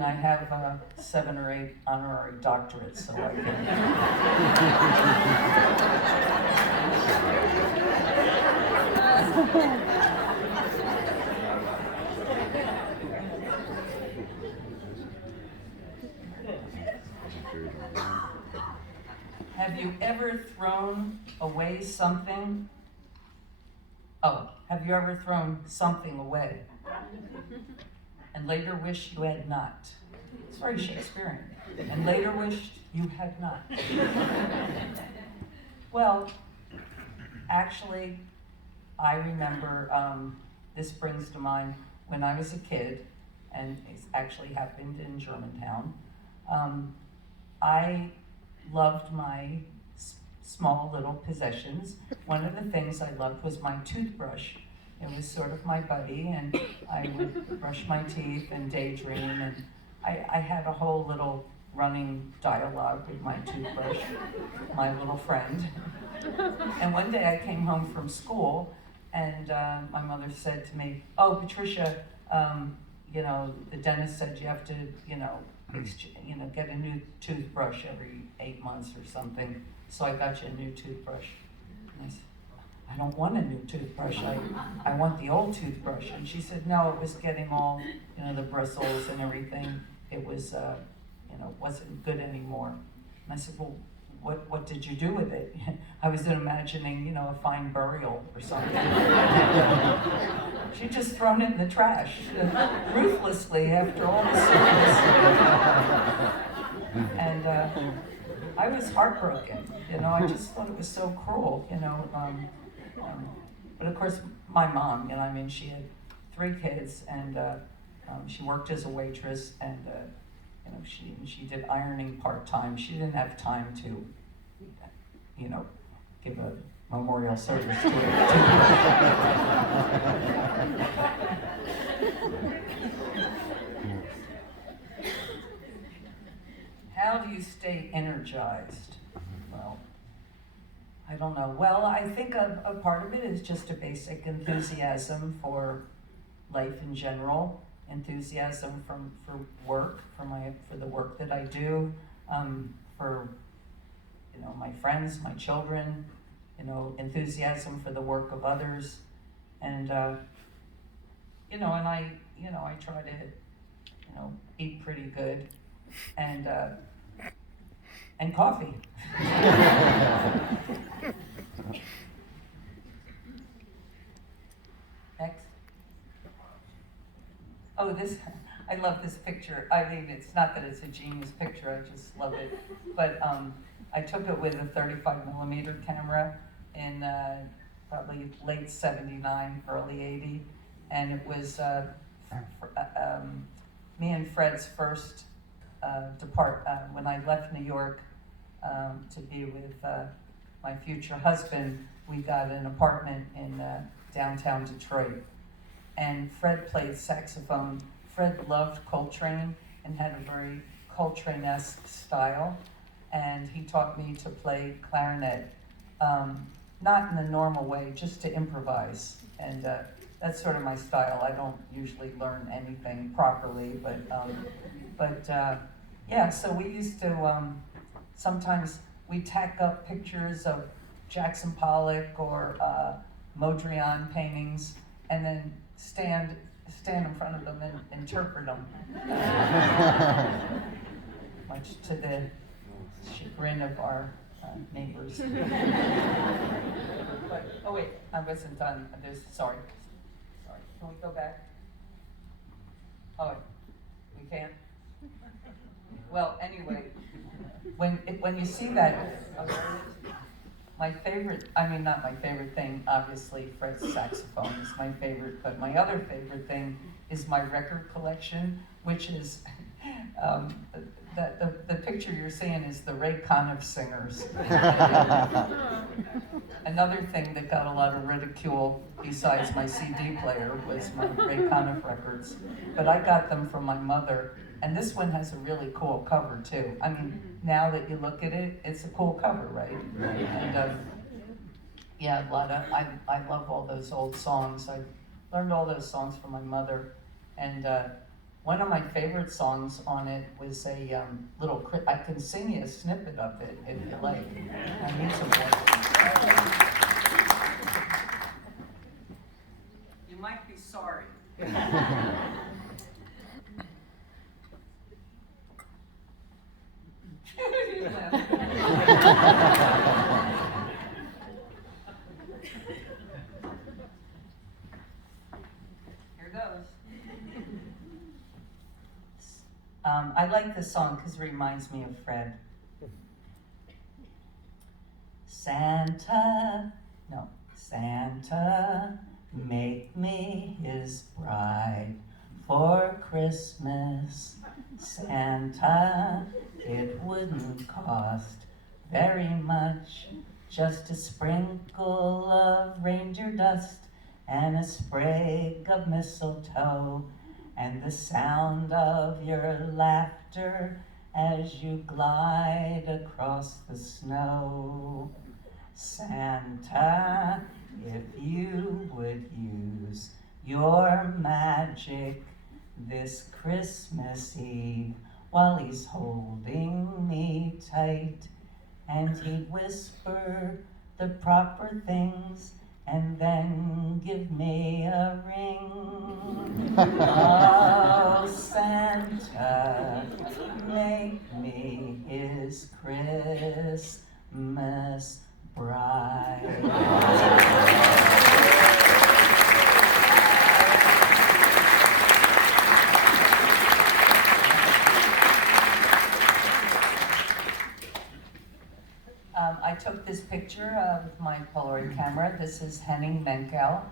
thing, I have 7 or 8 honorary doctorates, so I can. Have you ever thrown away something? Oh, have you ever thrown something away and later wished you had not? It's very Shakespearean. And later wished you had not. Well, actually, I remember, this brings to mind when I was a kid, and it's actually happened in Germantown. I loved my small little possessions. One of the things I loved was my toothbrush. It was sort of my buddy, and I would brush my teeth and daydream, and I had a whole little running dialogue with my toothbrush, my little friend. And one day I came home from school, and my mother said to me, "Oh, Patricia, the dentist said you have to, get a new toothbrush every 8 months or something. So I got you a new toothbrush." And I said, "I don't want a new toothbrush. I want the old toothbrush." And she said, "No, it was getting all, the bristles and everything. It was, wasn't good anymore." And I said, "Well, what did you do with it?" I was imagining, a fine burial or something. She'd just thrown it in the trash, ruthlessly after all the service. And I was heartbroken, I just thought it was so cruel, but of course, my mom, she had 3 kids, and she worked as a waitress, and she did ironing part-time. She didn't have time to, give a memorial service to it. How do you stay energized? Well, I don't know. Well, I think a part of it is just a basic enthusiasm for life in general, enthusiasm for work, for the work that I do, for my friends, my children, enthusiasm for the work of others, and and I try to eat pretty good, and coffee. Next. Oh, I love this picture. I mean, it's not that it's a genius picture, I just love it. But I took it with a 35mm camera in probably late 79, early 80. And it was me and Fred's first when I left New York to be with my future husband. We got an apartment in downtown Detroit. And Fred played saxophone. Fred loved Coltrane and had a very Coltrane-esque style. And he taught me to play clarinet, not in the normal way, just to improvise. And that's sort of my style. I don't usually learn anything properly, but so we used to, sometimes we tack up pictures of Jackson Pollock or Mondrian paintings, and then stand in front of them and interpret them, much to the chagrin of our neighbors. But, oh wait, I wasn't done. Sorry. Can we go back? Oh, we can't? Well, anyway, when you see that, my favorite, not my favorite thing, obviously Fred's saxophone is my favorite, but my other favorite thing is my record collection, which is, the picture you're seeing is the Ray Conniff Singers. Another thing that got a lot of ridicule besides my CD player was my Ray Conniff records, but I got them from my mother. And this one has a really cool cover too. Now that you look at it, it's a cool cover, right? And a lot of, I love all those old songs. I learned all those songs from my mother. And One of my favorite songs on it was a I can sing you a snippet of it if you like. I need some more. You might be sorry. Here goes. I like this song because it reminds me of Fred. Santa, make me his bride for Christmas. Santa, it wouldn't cost very much, just a sprinkle of reindeer dust and a sprig of mistletoe, and the sound of your laughter as you glide across the snow. Santa, if you would use your magic this Christmas Eve while he's holding me tight, and he'd whisper the proper things and then give me a ring. Oh, Santa, make me his Christmas bride. I took this picture with my Polaroid camera. This is Henning Menkel,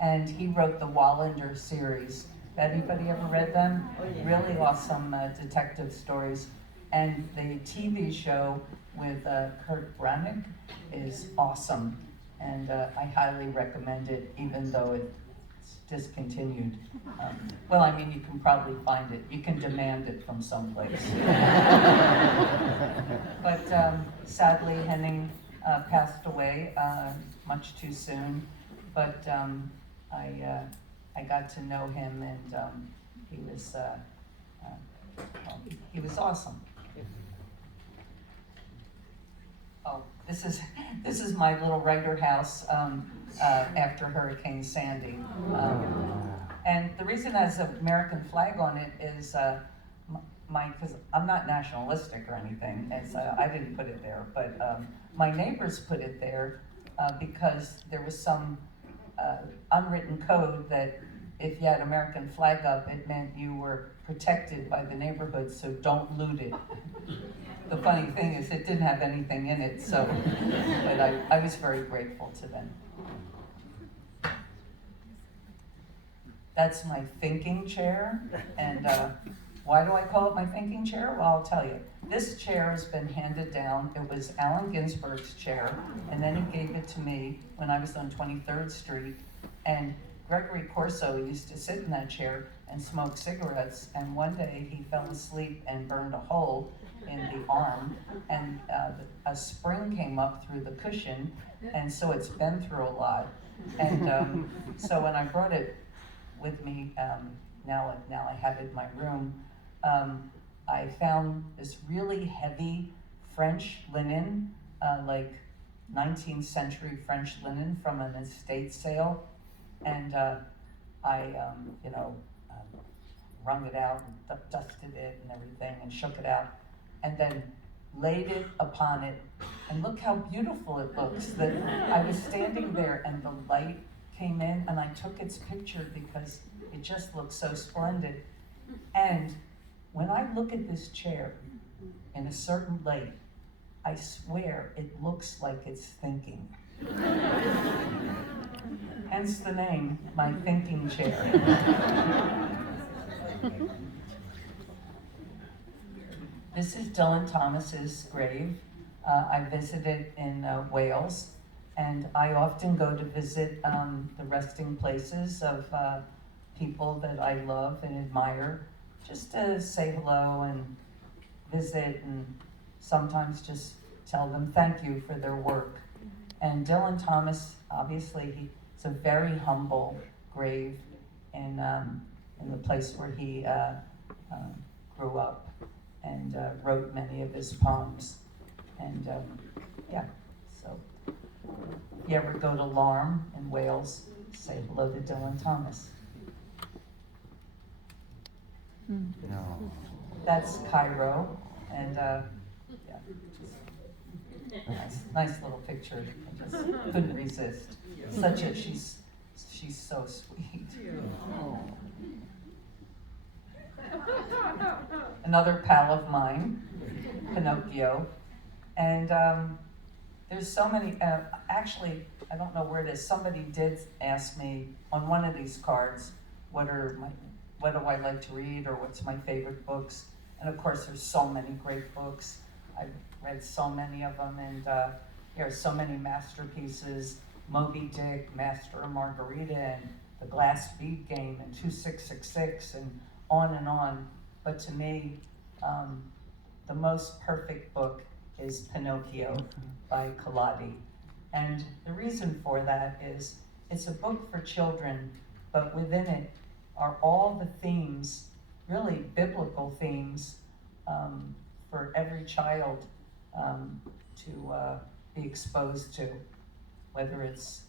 and he wrote the Wallander series. Anybody ever read them? Oh, yeah. Really awesome detective stories. And the TV show with Kurt Branagh is awesome, and I highly recommend it, even though it's discontinued. Well, I mean, you can probably find it. You can demand it from someplace. But sadly, Henning passed away much too soon. But I got to know him, and he was awesome. Oh, this is my little writer house after Hurricane Sandy. And the reason it has an American flag on it is because I'm not nationalistic or anything, I didn't put it there, but my neighbors put it there because there was some unwritten code that if you had American flag up, it meant you were protected by the neighborhood, so don't loot it. The funny thing is it didn't have anything in it, so, but I was very grateful to them. That's my thinking chair, and why do I call it my thinking chair? Well, I'll tell you. This chair has been handed down. It was Allen Ginsberg's chair, and then he gave it to me when I was on 23rd Street, and Gregory Corso used to sit in that chair and smoke cigarettes, and one day he fell asleep and burned a hole in the arm, and a spring came up through the cushion, and so it's been through a lot. And so when I brought it with me, now I have it in my room, I found this really heavy French linen, like 19th century French linen from an estate sale, and I wrung it out and dusted it and everything and shook it out, and then laid it upon it, and look how beautiful it looks. That I was standing there and the light came in, and I took its picture because it just looks so splendid. And when I look at this chair in a certain light, I swear it looks like it's thinking. Hence the name, my thinking chair. This is Dylan Thomas's grave. I visited in Wales, and I often go to visit the resting places of people that I love and admire, just to say hello and visit, and sometimes just tell them thank you for their work. And Dylan Thomas, obviously, it's a very humble grave in the place where he grew up and wrote many of his poems. And yeah, so if you ever go to Larne in Wales, say hello to Dylan Thomas. No. That's Cairo, and yeah, nice little picture. I just couldn't resist. She's so sweet. Another pal of mine, Pinocchio, and there's so many. Actually, I don't know where it is. Somebody did ask me on one of these cards, what do I like to read, or what's my favorite books? And of course, there's so many great books. I've read so many of them, and there are so many masterpieces. Moby Dick, Master and Margarita, and The Glass Bead Game, and 2666, and on and on. But to me, the most perfect book is Pinocchio by Collodi. And the reason for that is it's a book for children, but within it are all the themes, really biblical themes, for every child to be exposed to, whether it's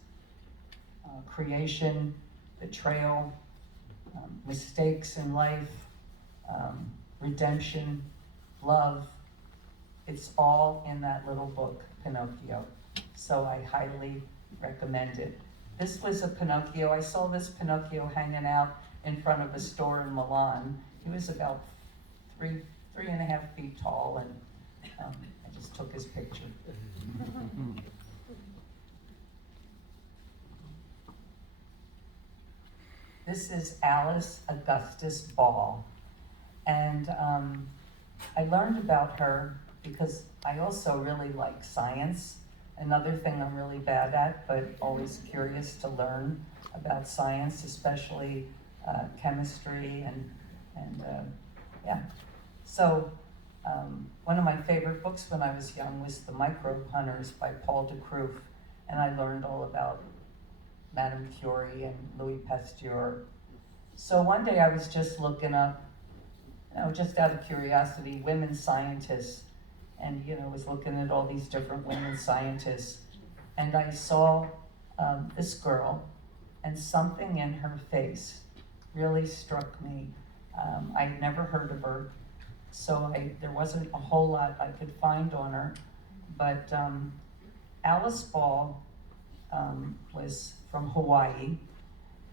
creation, betrayal, mistakes in life, redemption, love. It's all in that little book, Pinocchio. So I highly recommend it. This was a Pinocchio. I saw this Pinocchio hanging out in front of a store in Milan. He was about 3.5 feet tall, and I just took his picture. This is Alice Augustus Ball, and I learned about her because I also really like science. Another thing I'm really bad at, but always curious to learn about science, especially chemistry and yeah. So one of my favorite books when I was young was The Microbe Hunters by Paul de Kruif, and I learned all about Madame Curie and Louis Pasteur. So one day I was just looking up, just out of curiosity, women scientists, and was looking at all these different women scientists, and I saw this girl, and something in her face really struck me. I'd never heard of her, so there wasn't a whole lot I could find on her, but Alice Ball was from Hawaii,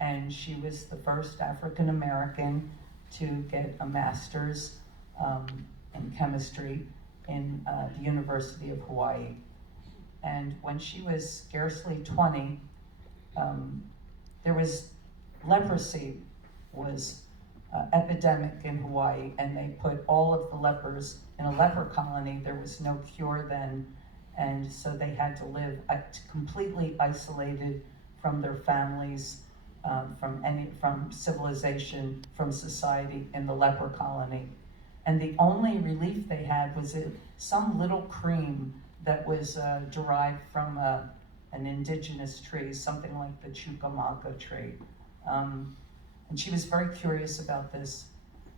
and she was the first African American to get a master's in chemistry in the University of Hawaii. And when she was scarcely 20, there was leprosy was epidemic in Hawaii, and they put all of the lepers in a leper colony. There was no cure then, and so they had to live completely isolated from their families, from civilization, from society in the leper colony. And the only relief they had was some little cream that was derived from an indigenous tree, something like the Chuquamaca tree. And she was very curious about this.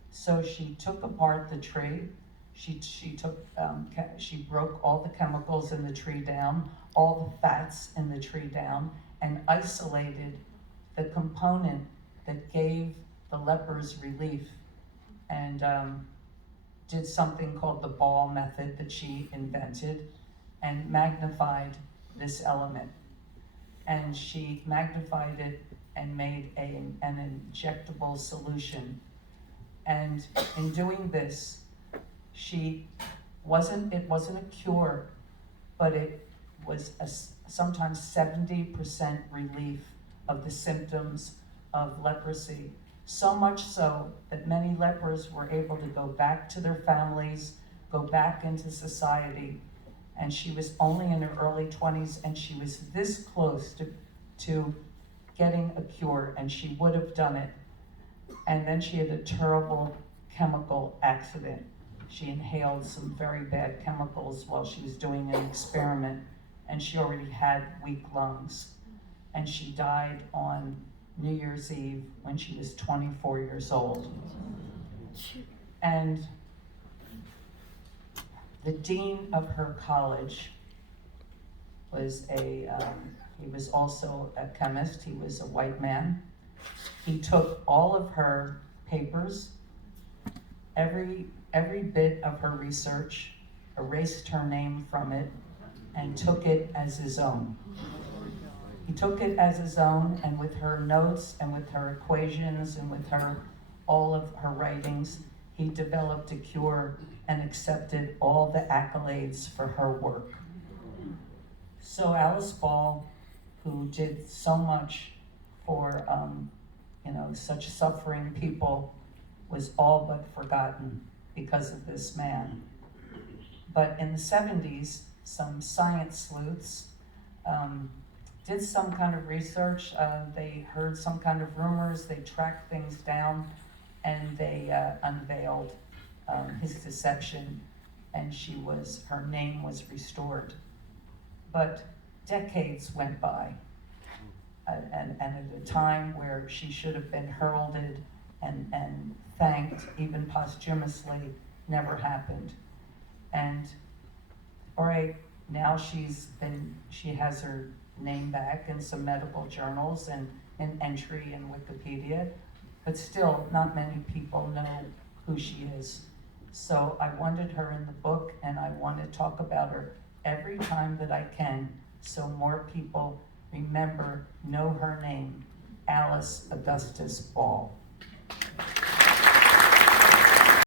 So she took apart the tree. She broke all the chemicals in the tree down, all the fats in the tree down, and isolated the component that gave the lepers relief, and did something called the Ball method that she invented, and magnified this element. And she magnified it and made an injectable solution. And in doing this, it wasn't a cure, but it was sometimes 70% relief of the symptoms of leprosy. So much so that many lepers were able to go back to their families, go back into society. And she was only in her early 20s, and she was this close to getting a cure, and she would have done it. And then she had a terrible chemical accident. She inhaled some very bad chemicals while she was doing an experiment, and she already had weak lungs. And she died on New Year's Eve when she was 24 years old. And the dean of her college was he was also a chemist. He was a white man. He took all of her papers, every bit of her research, erased her name from it, and took it as his own. He took it as his own, and with her notes and with her equations and with all of her writings, he developed a cure and accepted all the accolades for her work. So Alice Ball, who did so much for such suffering people, was all but forgotten because of this man. But in the 70s, some science sleuths did some kind of research. They heard some kind of rumors, they tracked things down, and they unveiled his deception, and her name was restored. But decades went by, and at a time where she should have been heralded and thanked, even posthumously, never happened. And all right, now she has her name back in some medical journals and an entry in Wikipedia, but still not many people know who she is. So I wanted her in the book, and I want to talk about her every time that I can, so more people know her name, Alice Augustus Ball.